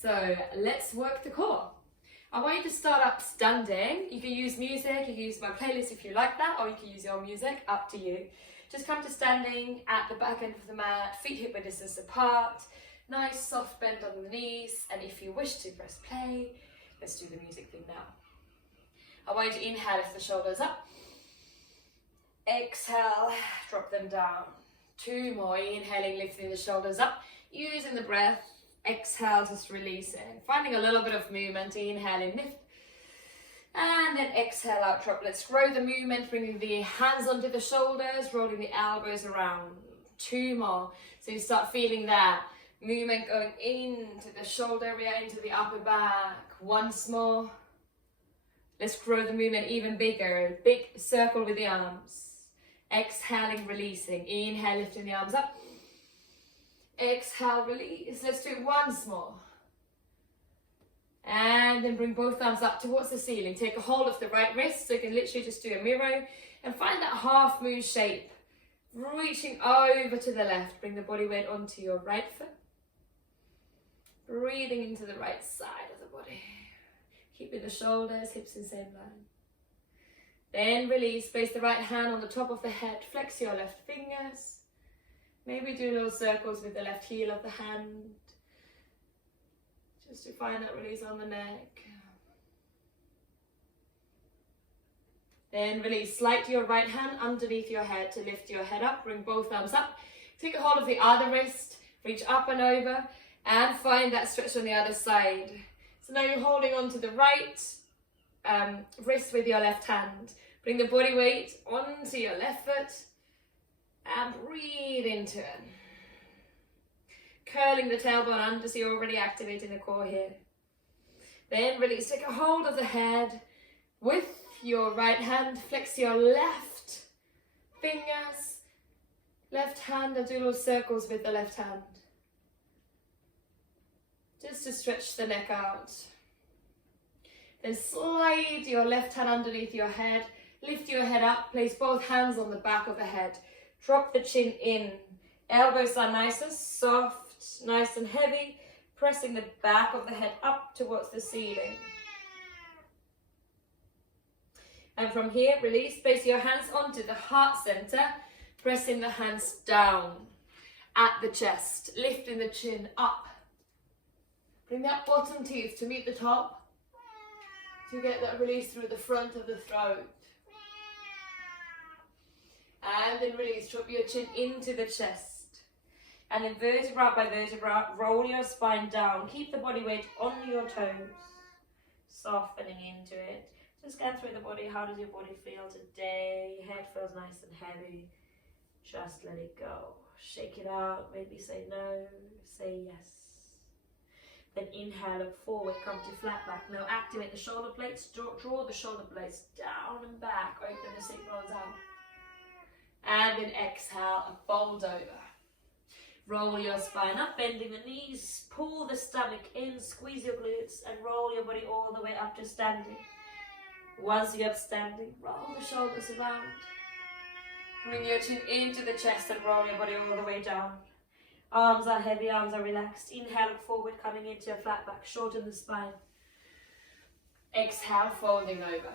So let's work the core. I want you to start up standing. You can use music, you can use my playlist if you like that, or you can use your music, up to you. Just come to standing at the back end of the mat, feet hip width distance apart, nice soft bend on the knees, and if you wish to press play, let's do the music thing now. I want you to inhale, lift the shoulders up. Exhale, drop them down. 2 more, inhaling, lifting the shoulders up, using the breath. Exhale, just releasing. Finding a little bit of movement, inhaling, lift. And then exhale out, drop. Let's grow the movement, bringing the hands onto the shoulders, rolling the elbows around. 2 more. So you start feeling that movement going into the shoulder area, into the upper back. Once more. Let's grow the movement even bigger. Big circle with the arms. Exhaling, releasing. Inhale, lifting the arms up. Exhale, release. Let's do it once more. And then bring both arms up towards the ceiling. Take a hold of the right wrist, so you can literally just do a mirror. And find that half moon shape. Reaching over to the left. Bring the body weight onto your right foot. Breathing into the right side of the body. Keeping the shoulders, hips in the same line. Then release. Place the right hand on the top of the head. Flex your left fingers. Maybe do little circles with the left heel of the hand. Just to find that release on the neck. Then release. Slide your right hand underneath your head to lift your head up. Bring both arms up. Take a hold of the other wrist. Reach up and over. And find that stretch on the other side. So now you're holding on to the right wrist with your left hand. Bring the body weight onto your left foot. And breathe into it. Curling the tailbone under, so you're already activating the core here. Then release. Take a hold of the head with your right hand. Flex your left fingers. Left hand, and do little circles with the left hand. Just to stretch the neck out. Then slide your left hand underneath your head. Lift your head up. Place both hands on the back of the head. Drop the chin in. Elbows are nice and soft, nice and heavy. Pressing the back of the head up towards the ceiling. And from here, release. Place your hands onto the heart center. Pressing the hands down at the chest. Lifting the chin up. Bring that bottom tooth to meet the top. To get that release through the front of the throat. And then release, drop your chin into the chest. And then vertebra by vertebra, roll your spine down. Keep the body weight on your toes. Softening into it. Just scan through the body. How does your body feel today? Head feels nice and heavy. Just let it go. Shake it out. Maybe say no. Say yes. Then inhale, look forward, come to flat back. Now activate the shoulder blades. Draw the shoulder blades down and back. Open the signals out. And then exhale and fold over. Roll your spine up, bending the knees. Pull the stomach in, squeeze your glutes and roll your body all the way up to standing. Once you're up standing, roll the shoulders around. Bring your chin into the chest and roll your body all the way down. Arms are heavy, arms are relaxed. Inhale, look forward, coming into a flat back. Shorten the spine. Exhale, folding over.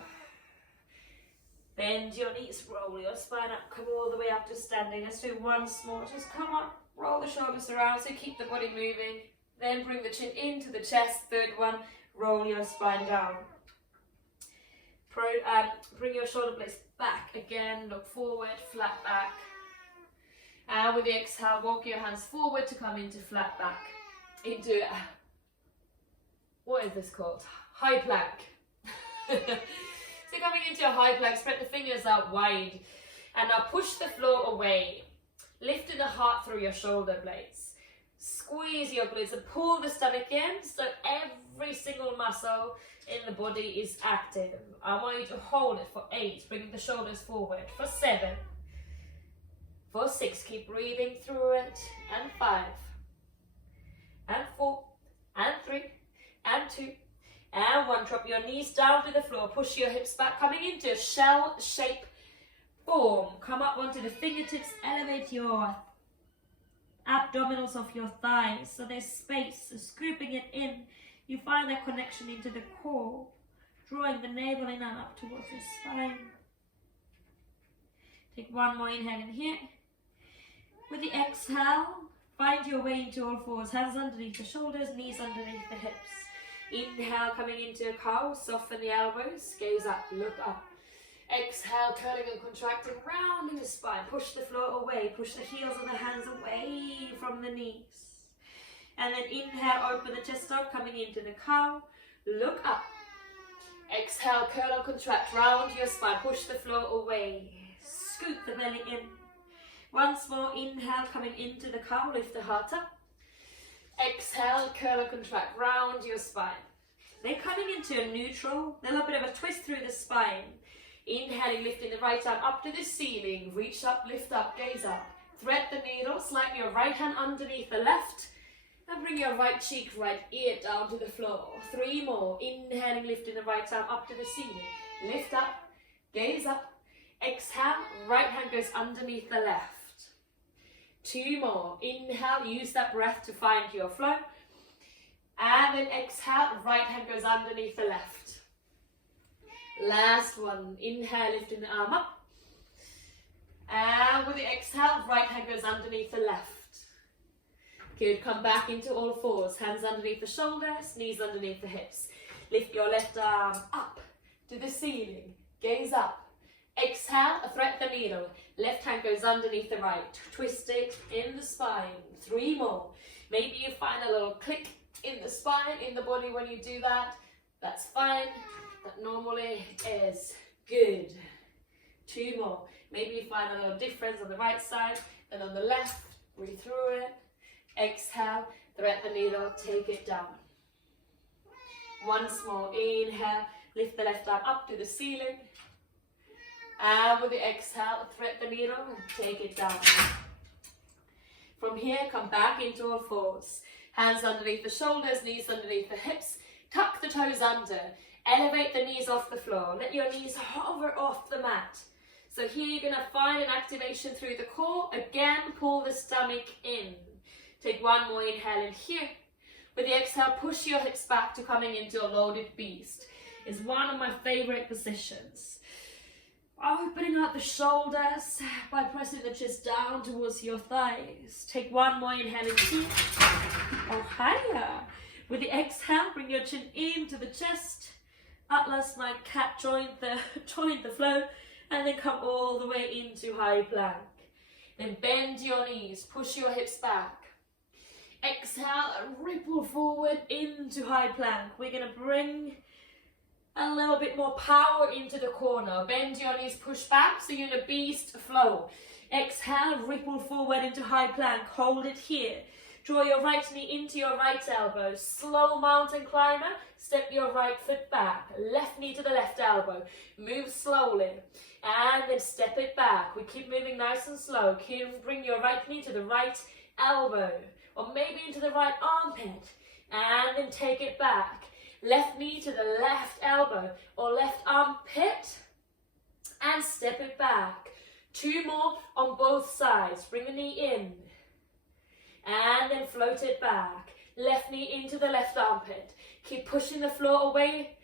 Bend your knees, roll your spine up, come all the way up to standing. Let's do once more. Just come up, roll the shoulders around, so keep the body moving. Then bring the chin into the chest. Third one, roll your spine down. Bring your shoulder blades back again, look forward, flat back. And with the exhale, walk your hands forward to come into flat back. Into, what is this called? High plank. So coming into a high plank, spread the fingers out wide. And now push the floor away. Lifting the heart through your shoulder blades. Squeeze your glutes and pull the stomach in, so every single muscle in the body is active. I want you to hold it for 8, bringing the shoulders forward. For 7. For 6, keep breathing through it. And 5. And 4. And 3. And 2. And 1. Drop your knees down to the floor. Push your hips back, coming into a shell shape form. Come up onto the fingertips. Elevate your abdominals of your thighs, so there's space, so scooping it in. You find that connection into the core, drawing the navel in and up towards the spine. Take one more inhale in here. With the exhale, find your way into all fours, hands underneath the shoulders, knees underneath the hips. Inhale, coming into a cow, soften the elbows, gaze up, look up. Exhale, curling and contracting, rounding the spine, push the floor away, push the heels of the hands away from the knees. And then inhale, open the chest up, coming into the cow, look up. Exhale, curl and contract, round your spine, push the floor away, scoot the belly in. Once more, inhale, coming into the cow, lift the heart up. Exhale, curl and contract, round your spine. Then coming into a neutral, a little bit of a twist through the spine. Inhaling, lifting the right arm up to the ceiling, reach up, lift up, gaze up. Thread the needle, slide your right hand underneath the left, and bring your right cheek, right ear down to the floor. 3 more, inhaling, lifting the right arm up to the ceiling. Lift up, gaze up, exhale, right hand goes underneath the left. 2 more, inhale, use that breath to find your flow. And then exhale, right hand goes underneath the left. Last one, inhale, lifting the arm up. And with the exhale, right hand goes underneath the left. Good, come back into all fours, hands underneath the shoulders, knees underneath the hips. Lift your left arm up to the ceiling, gaze up. Exhale, thread the needle, left hand goes underneath the right. Twist it in the spine, 3 more. Maybe you find a little click in the spine, in the body when you do that. That's fine. That normally is good. 2 more. Maybe you find a little difference on the right side, then on the left, breathe through it. Exhale, thread the needle, take it down. Once more, inhale, lift the left arm up to the ceiling. And with the exhale, thread the needle and take it down. From here, come back into all fours. Hands underneath the shoulders, knees underneath the hips. Tuck the toes under. Elevate the knees off the floor. Let your knees hover off the mat. So here you're going to find an activation through the core. Again, pull the stomach in. Take 1 more inhale in here. With the exhale, push your hips back to coming into a loaded beast. It's one of my favorite positions. Opening up the shoulders by pressing the chest down towards your thighs. Take 1 more inhale in here. Oh, higher. With the exhale, bring your chin into the chest. Atlas like cat, join the flow, and then come all the way into high plank. Then bend your knees, push your hips back. Exhale and ripple forward into high plank. We're going to bring a little bit more power into the corner. Bend your knees, push back, so you're in a beast flow. Exhale, ripple forward into high plank. Hold it here. Draw your right knee into your right elbow. Slow mountain climber. Step your right foot back. Left knee to the left elbow. Move slowly. And then step it back. We keep moving nice and slow. Bring your right knee to the right elbow. Or maybe into the right armpit. And then take it back. Left knee to the left elbow. Or left armpit. And step it back. 2 more on both sides. Bring the knee in. And then float it back. Left knee into the left armpit. Keep pushing the floor away.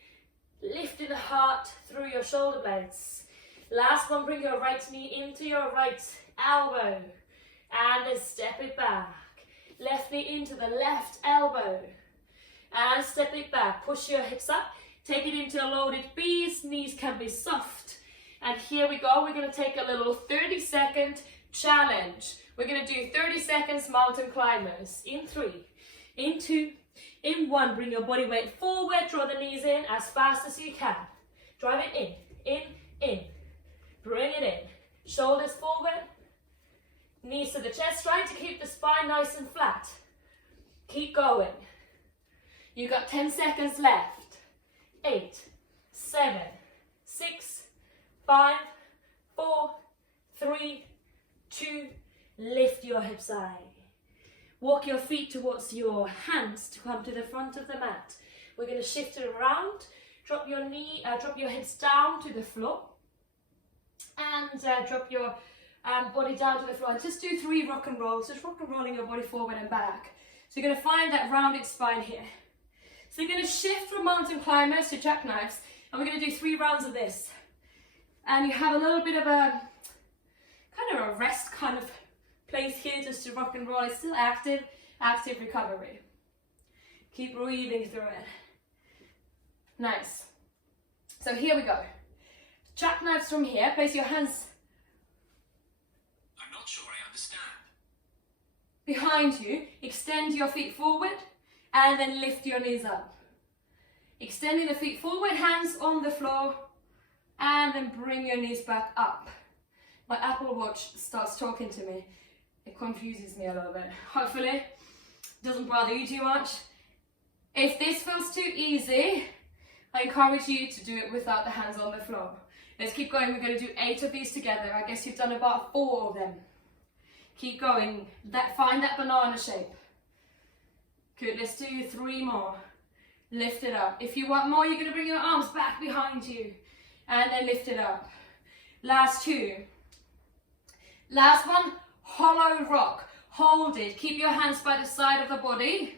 Lifting the heart through your shoulder blades. Last one, bring your right knee into your right elbow. And then step it back. Left knee into the left elbow. And step it back. Push your hips up. Take it into a loaded beast. Knees can be soft. And here we go. We're going to take a little 30-second challenge. We're going to do 30 seconds mountain climbers. In 3, in 2, in 1. Bring your body weight forward. Draw the knees in as fast as you can. Drive it in. Bring it in. Shoulders forward. Knees to the chest. Trying to keep the spine nice and flat. Keep going. You got 10 seconds left. 8, 7, 6, 5, 4, 3, 2, lift your hips high. Walk your feet towards your hands to come to the front of the mat. We're going to shift it around. Drop your hips down to the floor. And drop your and body down to the floor. Just do 3 rock and rolls, just rock and rolling your body forward and back. So you're going to find that rounded spine here. So you're going to shift from mountain climbers to jackknives, and we're going to do 3 rounds of this. And you have a little bit of a kind of a rest kind of place here just to rock and roll. It's still active recovery. Keep breathing through it. Nice. So here we go. Jackknives from here. Place your hands. I'm not sure I understand. Behind you. Extend your feet forward and then lift your knees up. Extending the feet forward, hands on the floor, and then bring your knees back up. My Apple Watch starts talking to me. It confuses me a little bit. Hopefully, it doesn't bother you too much. If this feels too easy, I encourage you to do it without the hands on the floor. Let's keep going. We're going to do 8 of these together. I guess you've done about 4 of them. Keep going. Find that banana shape. Good. Let's do 3 more. Lift it up. If you want more, you're going to bring your arms back behind you and then lift it up. Last 2. Last one, hollow rock. Hold it. Keep your hands by the side of the body.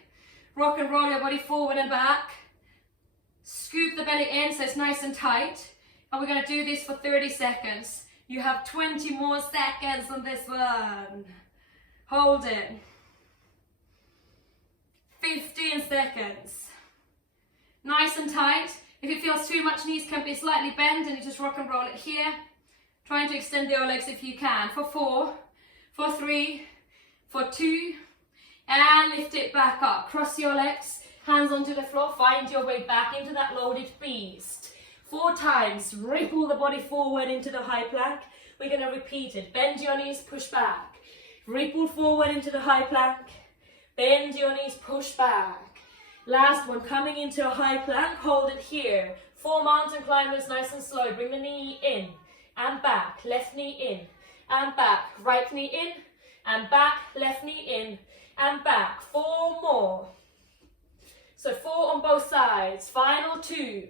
Rock and roll your body forward and back. Scoop the belly in so it's nice and tight. And we're going to do this for 30 seconds. You have 20 more seconds on this one. Hold it. 15 seconds. Nice and tight. If it feels too much, knees can be slightly bent and you just rock and roll it here. Trying to extend your legs if you can. For 4, for 3, for 2, and lift it back up. Cross your legs, hands onto the floor. Find your way back into that loaded beast. 4 times. Ripple the body forward into the high plank. We're going to repeat it. Bend your knees, push back. Ripple forward into the high plank. Bend your knees, push back. Last one, coming into a high plank. Hold it here. 4 mountain climbers, nice and slow. Bring the knee in and back. Left knee in and back. Right knee in and back. Left knee in and back. 4 more. So 4 on both sides. Final 2.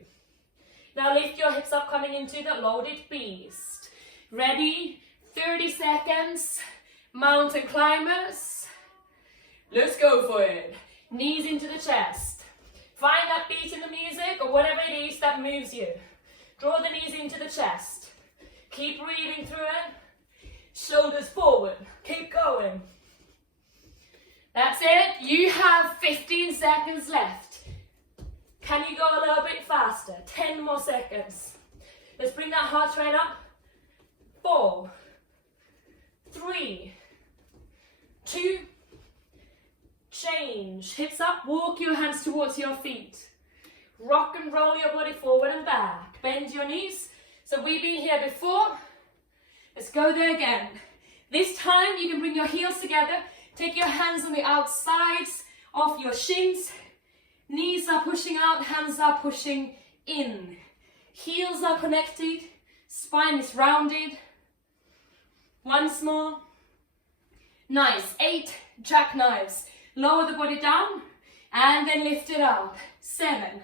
Now lift your hips up, coming into the loaded beast. Ready? 30 seconds. Mountain climbers. Let's go for it. Knees into the chest. Find that beat in the music or whatever it is that moves you. Draw the knees into the chest. Keep breathing through it. Shoulders forward. Keep going. That's it. You have 15 seconds left. Can you go a little bit faster? 10 more seconds. Let's bring that heart rate up. 4, 3, 2, change. Hips up. Walk your hands towards your feet. Rock and roll your body forward and back. Bend your knees. So we've been here before. Let's go there again. This time you can bring your heels together. Take your hands on the outsides of your shins. Knees are pushing out, hands are pushing in. Heels are connected. Spine is rounded. Once more. Nice. 8 jackknives. Lower the body down and then lift it up. 7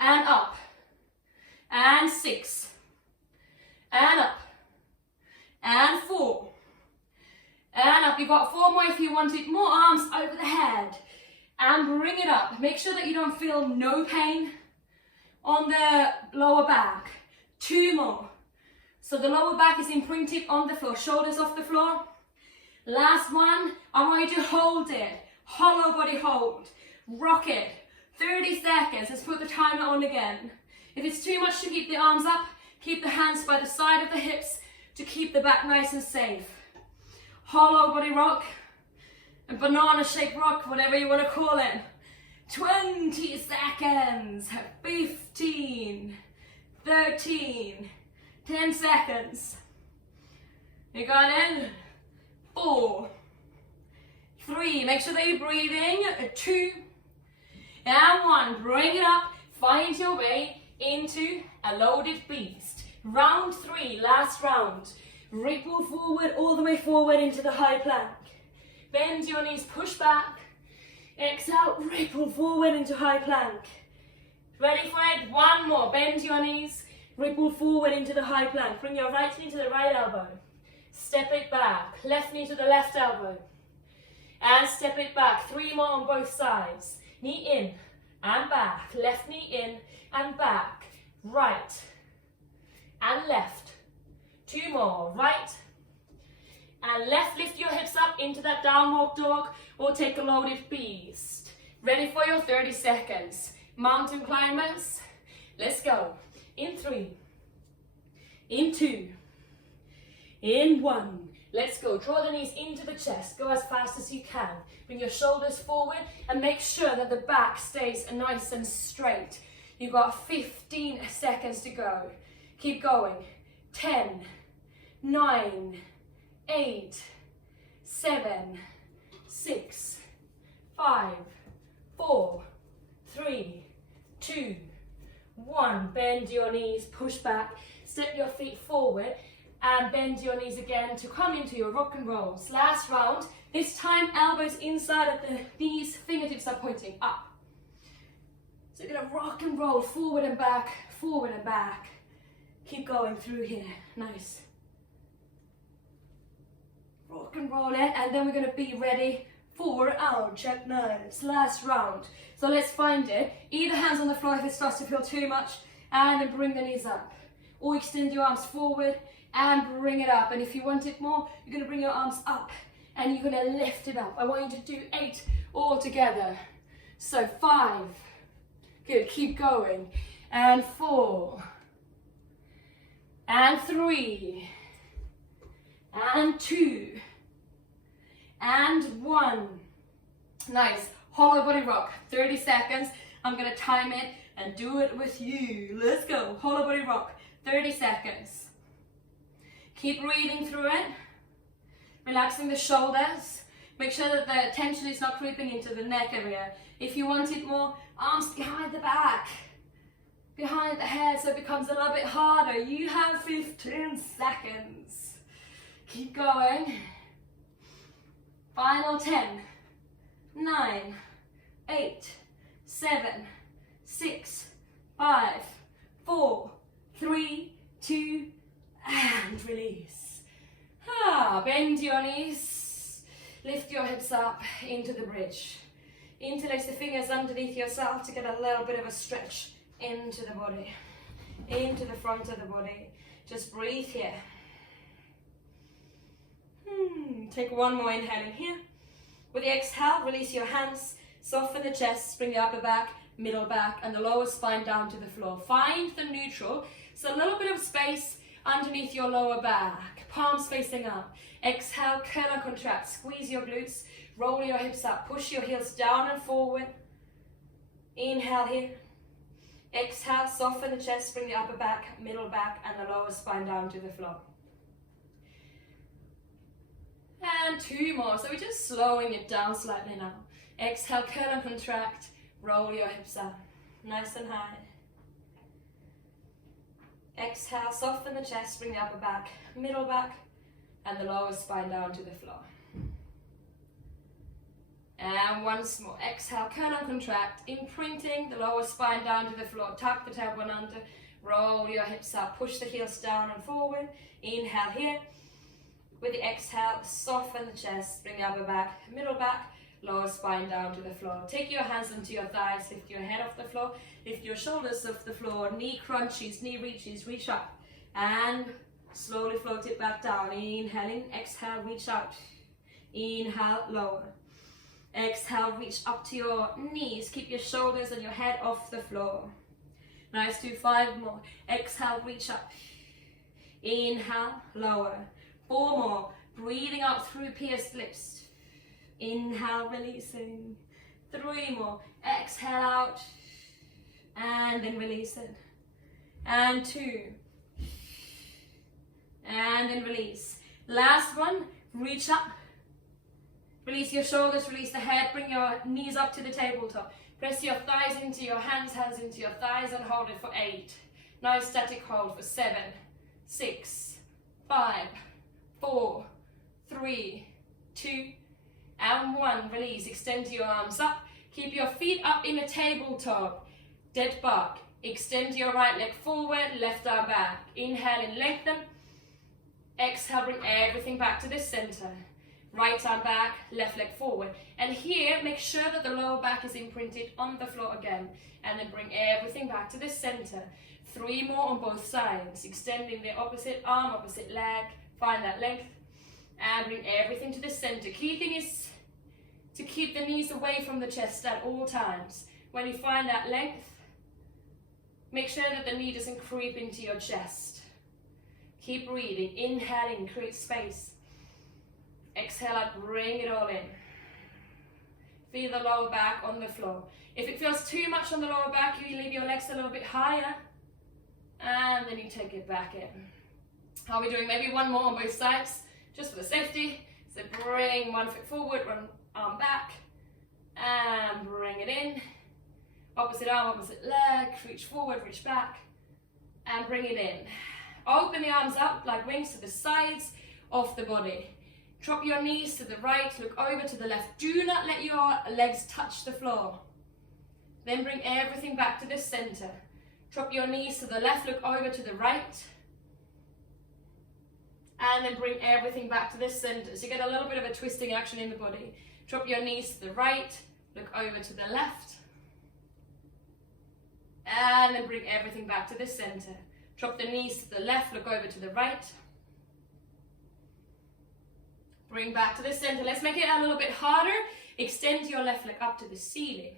and up and 6 and up and 4 and up. You've got 4 more if you wanted. More arms over the head and bring it up. Make sure that you don't feel no pain on the lower back. 2 more. So the lower back is imprinted on the floor, shoulders off the floor. Last one, I want you to hold it. Hollow body hold. Rock it. 30 seconds. Let's put the timer on again. If it's too much to keep the arms up, keep the hands by the side of the hips to keep the back nice and safe. Hollow body rock. A banana shaped rock, whatever you want to call it. 20 seconds. 15. 13. 10 seconds. You got it? 4, 3, make sure that you're breathing. 2 and 1. Bring it up. Find your way into a loaded beast. Round 3, last round. Ripple forward, all the way forward into the high plank. Bend your knees, push back. Exhale, ripple forward into high plank. Ready for it? 1 more. Bend your knees, ripple forward into the high plank. Bring your right knee to the right elbow. Step it back. Left knee to the left elbow. And step it back. 3 more on both sides. Knee in and back. Left knee in and back. Right and left. 2 more. Right and left. Lift your hips up into that downward dog or take a loaded beast. Ready for your 30 seconds. Mountain climbers. Let's go. In 3. In 2. In 1. Let's go. Draw the knees into the chest. Go as fast as you can. Bring your shoulders forward and make sure that the back stays nice and straight. You've got 15 seconds to go. Keep going. 10, 9, 8, 7, 6, 5, 4, 3, 2, 1. Bend your knees, push back, step your feet forward and bend your knees again to come into your rock and rolls. Last round, this time elbows inside of the knees, fingertips are pointing up. So you're gonna rock and roll forward and back, forward and back. Keep going through here, nice. Rock and roll it, and then we're gonna be ready for our jackknives. Last round. So let's find it. Either hands on the floor if it starts to feel too much, and then bring the knees up. Or extend your arms forward and bring it up. And if you want it more, you're gonna bring your arms up and you're gonna lift it up. I want you to do 8 all together. So 5, good, keep going. And 4, and 3, and 2, and 1. Nice, hollow body rock, 30 seconds. I'm gonna time it and do it with you. Let's go, hollow body rock, 30 seconds. Keep breathing through it, relaxing the shoulders. Make sure that the tension is not creeping into the neck area. If you want it more, arms behind the back, behind the head, so it becomes a little bit harder. You have 15 seconds. Keep going. Final 10, 9, 8, 7, 6, 5, 4, 3, 2, and release. Bend your knees. Lift your hips up into the bridge. Interlace the fingers underneath yourself to get a little bit of a stretch into the body, into the front of the body. Just breathe here. Take one more inhale in here. With the exhale, release your hands, soften the chest, bring the upper back, middle back, and the lower spine down to the floor. Find the neutral, so a little bit of space underneath your lower back, palms facing up. Exhale, curl and contract, squeeze your glutes, roll your hips up, push your heels down and forward. Inhale here. Exhale, soften the chest, bring the upper back, middle back, and the lower spine down to the floor. And 2 more, so we're just slowing it down slightly now. Exhale, curl and contract, roll your hips up, nice and high. Exhale, soften the chest, bring the upper back, middle back, and the lower spine down to the floor. And once more, exhale, curl and contract, imprinting the lower spine down to the floor. Tuck the tailbone under, roll your hips up, push the heels down and forward. Inhale here. With the exhale, soften the chest, bring the upper back, middle back, lower spine down to the floor. Take your hands onto your thighs, lift your head off the floor, lift your shoulders off the floor, knee crunchies, knee reaches, reach up, and slowly float it back down. Inhaling, exhale, reach out. Inhale, lower. Exhale, reach up to your knees, keep your shoulders and your head off the floor. Nice, do 5 more. Exhale, reach up. Inhale, lower. 4 more, breathing out through pierced lips. Inhale, releasing. 3 more, exhale out, and then release it. And 2, and then release. Last one, reach up. Release your shoulders, release the head, bring your knees up to the tabletop. Press your thighs into your hands into your thighs, and hold it for 8. Nice static hold for 7, 6, 5, 4, 3, 2, and 1. Release, extend your arms up. Keep your feet up in a tabletop. Dead bug. Extend your right leg forward, left arm back. Inhale and lengthen. Exhale, bring everything back to the center. Right arm back, left leg forward. And here, make sure that the lower back is imprinted on the floor again. And then bring everything back to the center. 3 more on both sides. Extending the opposite arm, opposite leg. Find that length. And bring everything to the center. Key thing is to keep the knees away from the chest at all times. When you find that length, make sure that the knee doesn't creep into your chest. Keep breathing. Inhaling, create space. Exhale out, bring it all in. Feel the lower back on the floor. If it feels too much on the lower back, you leave your legs a little bit higher. And then you take it back in. How are we doing? Maybe 1 more on both sides, just for the safety. So bring 1 foot forward, 1 arm back. And bring it in. Opposite arm, opposite leg. Reach forward, reach back. And bring it in. Open the arms up like wings to the sides of the body. Drop your knees to the right, look over to the left. Do not let your legs touch the floor. Then bring everything back to the center. Drop your knees to the left, look over to the right. And then bring everything back to the center. So you get a little bit of a twisting action in the body. Drop your knees to the right, look over to the left. And then bring everything back to the center. Drop the knees to the left, look over to the right. Bring back to the center. Let's make it a little bit harder. Extend your left leg up to the ceiling.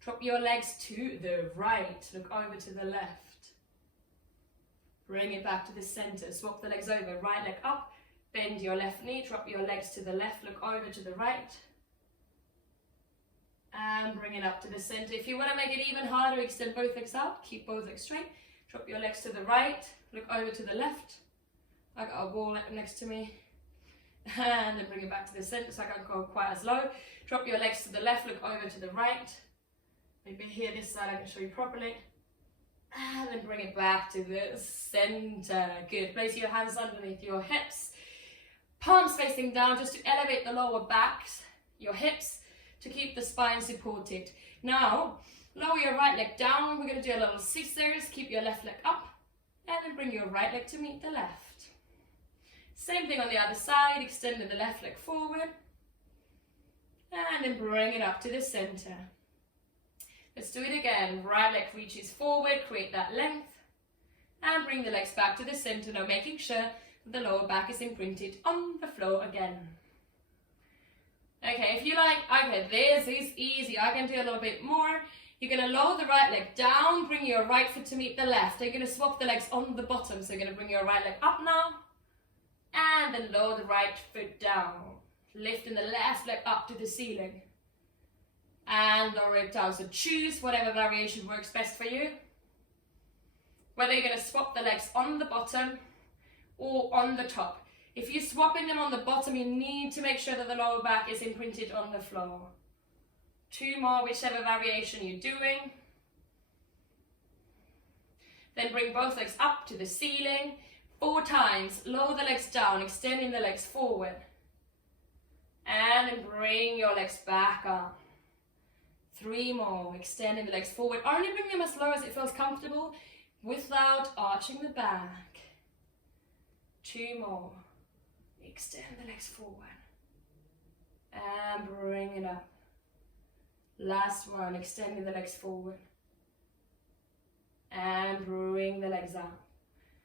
Drop your legs to the right. Look over to the left. Bring it back to the center. Swap the legs over. Right leg up. Bend your left knee. Drop your legs to the left. Look over to the right. And bring it up to the center. If you want to make it even harder, extend both legs out. Keep both legs straight. Drop your legs to the right. Look over to the left. I got a wall next to me. And then bring it back to the center so I can't go quite as low. Drop your legs to the left, look over to the right. Maybe here, this side, I can show you properly. And then bring it back to the center. Good. Place your hands underneath your hips. Palms facing down just to elevate the lower back, your hips, to keep the spine supported. Now, lower your right leg down. We're going to do a little scissors. Keep your left leg up. And then bring your right leg to meet the left. Same thing on the other side, extending the left leg forward. And then bring it up to the center. Let's do it again. Right leg reaches forward, create that length. And bring the legs back to the center, now making sure that the lower back is imprinted on the floor again. Okay, if you like, okay, this is easy. I can do a little bit more. You're going to lower the right leg down, bring your right foot to meet the left. You're going to swap the legs on the bottom. So you're going to bring your right leg up now. And then lower the right foot down. Lifting the left leg up to the ceiling. And lower it down. So choose whatever variation works best for you. Whether you're going to swap the legs on the bottom or on the top. If you're swapping them on the bottom, you need to make sure that the lower back is imprinted on the floor. 2 more, whichever variation you're doing. Then bring both legs up to the ceiling. 4 times, lower the legs down, extending the legs forward. And then bring your legs back up. 3 more, extending the legs forward. Only bring them as low as it feels comfortable without arching the back. 2 more, extend the legs forward. And bring it up. Last one, extending the legs forward. And bring the legs up.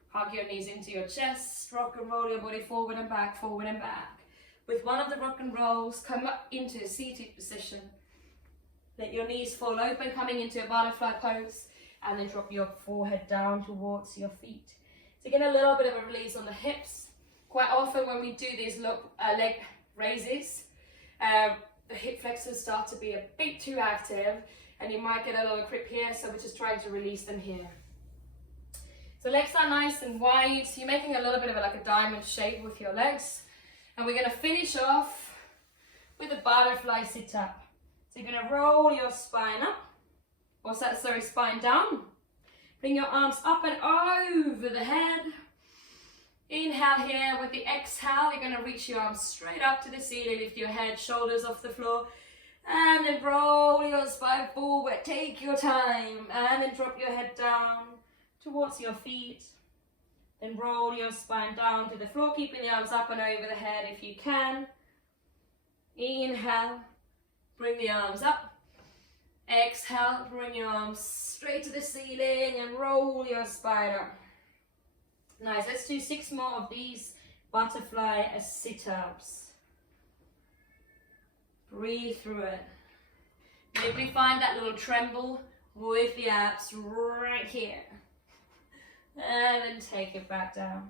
Hug your knees into your chest, rock and roll your body forward and back, forward and back. With one of the rock and rolls, come up into a seated position. Let your knees fall open, coming into a butterfly pose, and then drop your forehead down towards your feet. So get a little bit of a release on the hips. Quite often when we do these leg raises, the hip flexors start to be a bit too active, and you might get a little grip here, so we're just trying to release them here. So legs are nice and wide, so you're making a little bit of like a diamond shape with your legs. And we're going to finish off with a butterfly sit up. So you're going to roll your spine up, or sorry, spine down. Bring your arms up and over the head. Inhale here. With the exhale, you're going to reach your arms straight up to the ceiling, lift your head, shoulders off the floor. And then roll your spine forward, take your time. And then drop your head down towards your feet. Then roll your spine down to the floor, keeping the arms up and over the head if you can. Inhale, bring the arms up. Exhale, bring your arms straight to the ceiling and roll your spine up. Nice, let's do 6 more of these butterfly sit-ups. Breathe through it. Maybe find that little tremble with the abs right here. And then take it back down.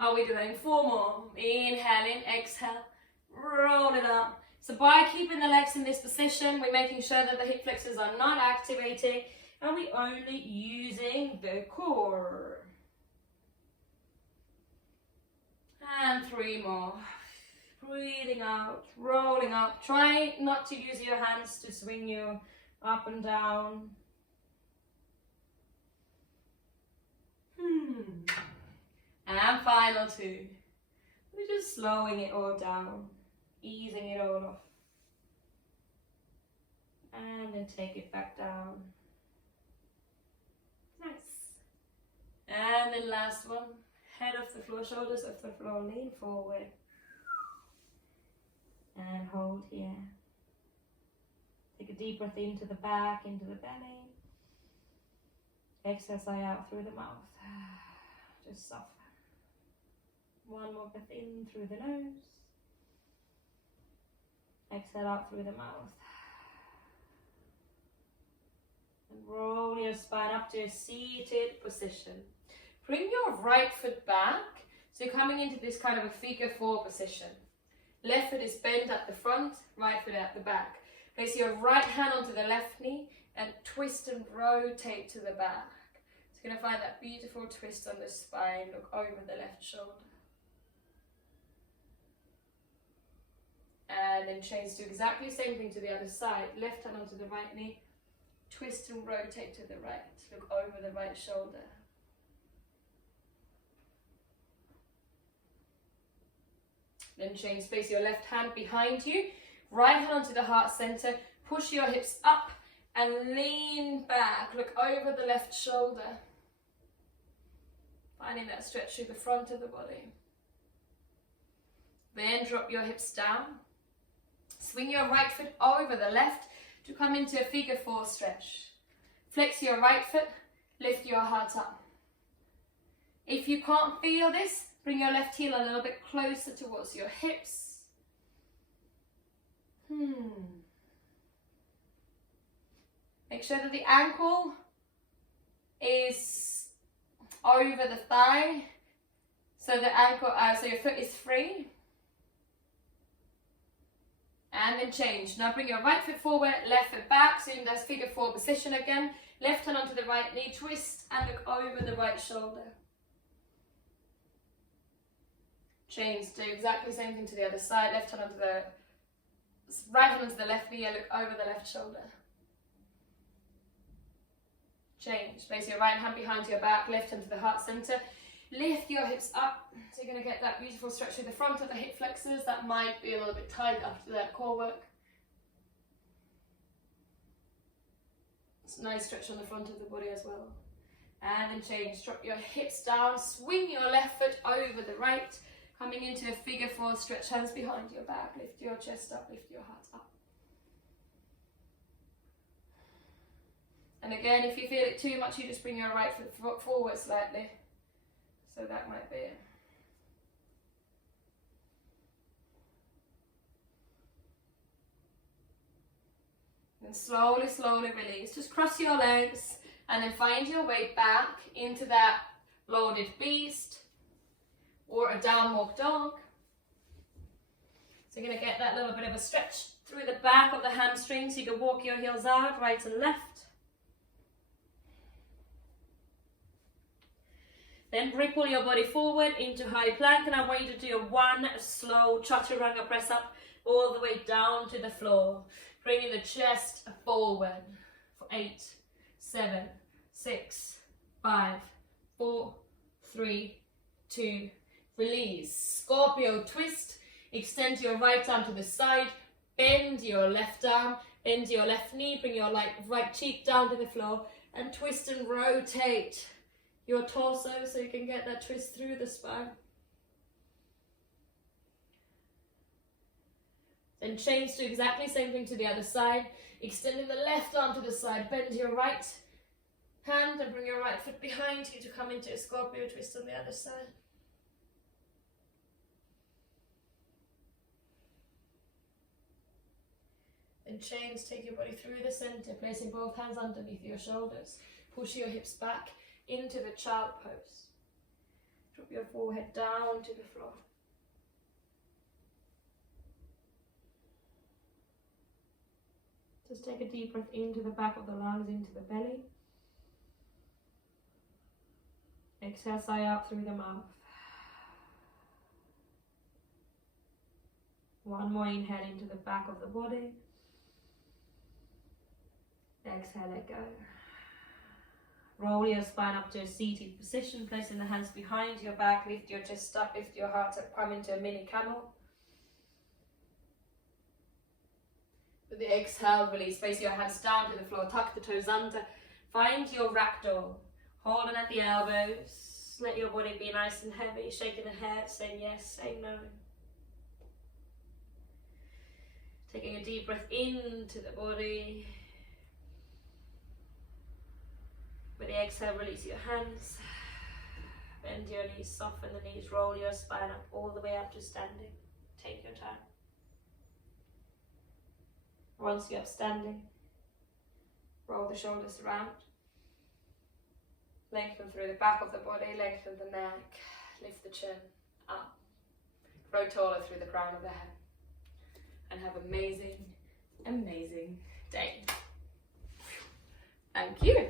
Are we doing 4 more? Inhaling, exhale, roll it up. So by keeping the legs in this position, we're making sure that the hip flexors are not activating and we're only using the core. And 3 more. Breathing out, rolling up. Try not to use your hands to swing you up and down. And final 2. We're just slowing it all down, easing it all off. And then take it back down. Nice. And then last one. Head off the floor, shoulders off the floor, lean forward. And hold here. Take a deep breath into the back, into the belly. Exhale, sigh out through the mouth. Just soften. 1 more breath in through the nose. Exhale out through the mouth. And roll your spine up to a seated position. Bring your right foot back. So you're coming into this kind of a figure 4 position. Left foot is bent at the front, right foot at the back. Place your right hand onto the left knee and twist and rotate to the back. So you're going to find that beautiful twist on the spine. Look over the left shoulder. And then change, do exactly the same thing to the other side. Left hand onto the right knee, twist and rotate to the right. Look over the right shoulder. Then change, place your left hand behind you, right hand onto the heart center, push your hips up and lean back. Look over the left shoulder. Finding that stretch through the front of the body. Then drop your hips down. Swing your right foot over the left to come into a figure 4 stretch. Flex your right foot, lift your heart up. If you can't feel this, bring your left heel a little bit closer towards your hips. Make sure that the ankle is over the thigh, so the ankle, so your foot is free. And then change. Now bring your right foot forward, left foot back, so in that figure 4 position again. Left hand onto the right knee, twist and look over the right shoulder. Change, do exactly the same thing to the other side. Left hand onto the right hand onto the left knee, look over the left shoulder. Change, place your right hand behind your back, left hand to the heart center. Lift your hips up, so you're going to get that beautiful stretch through the front of the hip flexors. That might be a little bit tight after that core work. It's a nice stretch on the front of the body as well. And then change, drop your hips down, swing your left foot over the right, coming into a figure 4 stretch, hands behind your back, lift your chest up, lift your heart up. And again, if you feel it too much, you just bring your right foot forward slightly. So that might be it. And slowly, slowly release. Just cross your legs and then find your way back into that loaded beast or a downward dog. So you're going to get that little bit of a stretch through the back of the hamstrings. You can walk your heels out, right and left. Then ripple your body forward into high plank, and I want you to do a 1 slow chaturanga press up all the way down to the floor. Bringing the chest forward for 8, 7, 6, 5, 4, 3, 2, release. Scorpio twist, extend your right arm to the side, bend your left arm, bend your left knee, bring your right cheek down to the floor, And twist and rotate your torso so you can get that twist through the spine. Then change to exactly the same thing to the other side. Extending the left arm to the side. Bend your right hand and bring your right foot behind you to come into a scorpio twist on the other side. Then change, take your body through the center, placing both hands underneath your shoulders. Push your hips back into the child pose. Drop your forehead down to the floor. Just take a deep breath into the back of the lungs, into the belly. Exhale, sigh out through the mouth. One more inhale into the back of the body. Exhale, let go. Roll your spine up to a seated position, placing the hands behind your back. Lift your chest up, lift your heart up, come into a mini camel. With the exhale, release, face your hands down to the floor, tuck the toes under. Find your ragdoll. Holding at the elbows. Let your body be nice and heavy, shaking the head, saying yes, saying no. Taking a deep breath into the body. With the exhale, release your hands. Bend your knees, soften the knees, roll your spine up all the way up to standing. Take your time. Once you're up standing, roll the shoulders around. Lengthen through the back of the body, lengthen the neck, lift the chin up. Grow taller through the crown of the head. And have an amazing, amazing day. Thank you.